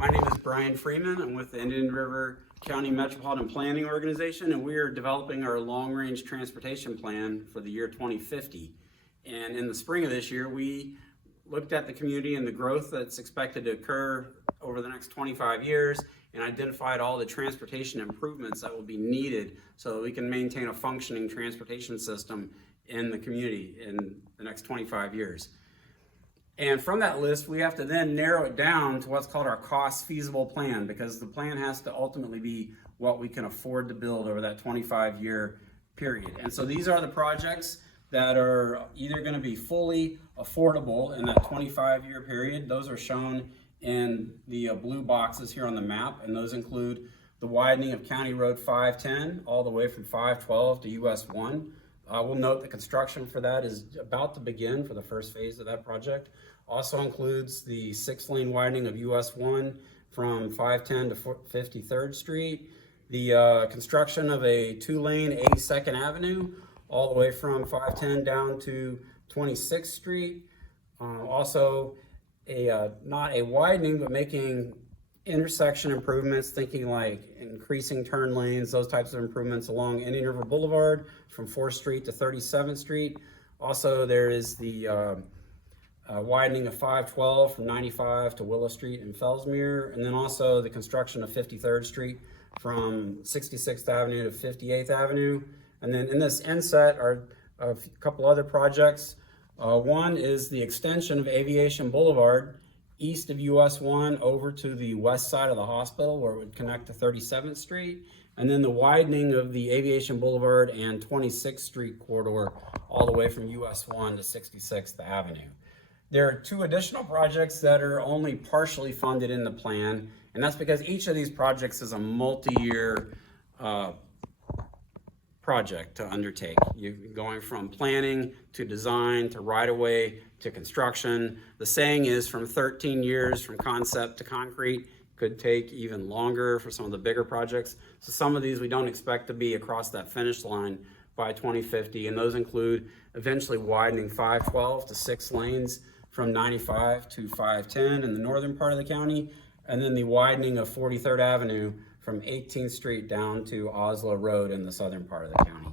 My name is Brian Freeman. I'm with the Indian River County Metropolitan Planning Organization, and we are developing our long-range transportation plan for the year 2050. And in the spring of this year, we looked at the community and the growth that's expected to occur over the next 25 years and identified all the transportation improvements that will be needed so that we can maintain a functioning transportation system in the community in the next 25 years. And from that list, we have to then narrow it down to what's called our cost feasible plan, because the plan has to ultimately be what we can afford to build over that 25-year period. And so these are the projects that are either going to be fully affordable in that 25-year period. Those are shown in the blue boxes here on the map, and those include the widening of County Road 510 all the way from 512 to US 1. We'll note the construction for that is about to begin for the first phase of that project. Also includes the 6-lane widening of US 1 from 510 to 53rd Street, the construction of a 2-lane 82nd Avenue all the way from 510 down to 26th Street. Also, not a widening, but making intersection improvements, thinking like increasing turn lanes, those types of improvements along Indian River Boulevard from 4th Street to 37th Street. Also, there is the widening of 512 from 95 to Willow Street in Fellsmere, and then also the construction of 53rd Street from 66th Avenue to 58th Avenue. And then in this inset are a couple other projects. One is the extension of Aviation Boulevard east of US 1 over to the west side of the hospital where it would connect to 37th Street, and then the widening of the Aviation Boulevard and 26th Street corridor all the way from US 1 to 66th Avenue. There are 2 additional projects that are only partially funded in the plan, and that's because each of these projects is a multi-year project to undertake. You're going from planning to design to right-of-way to construction. The saying is from 13 years from concept to concrete. Could take even longer for some of the bigger projects. So some of these we don't expect to be across that finish line by 2050, and those include eventually widening 512 to 6 lanes from 95 to 510 in the northern part of the county, and then the widening of 43rd Avenue from 18th Street down to Oslo Road in the southern part of the county.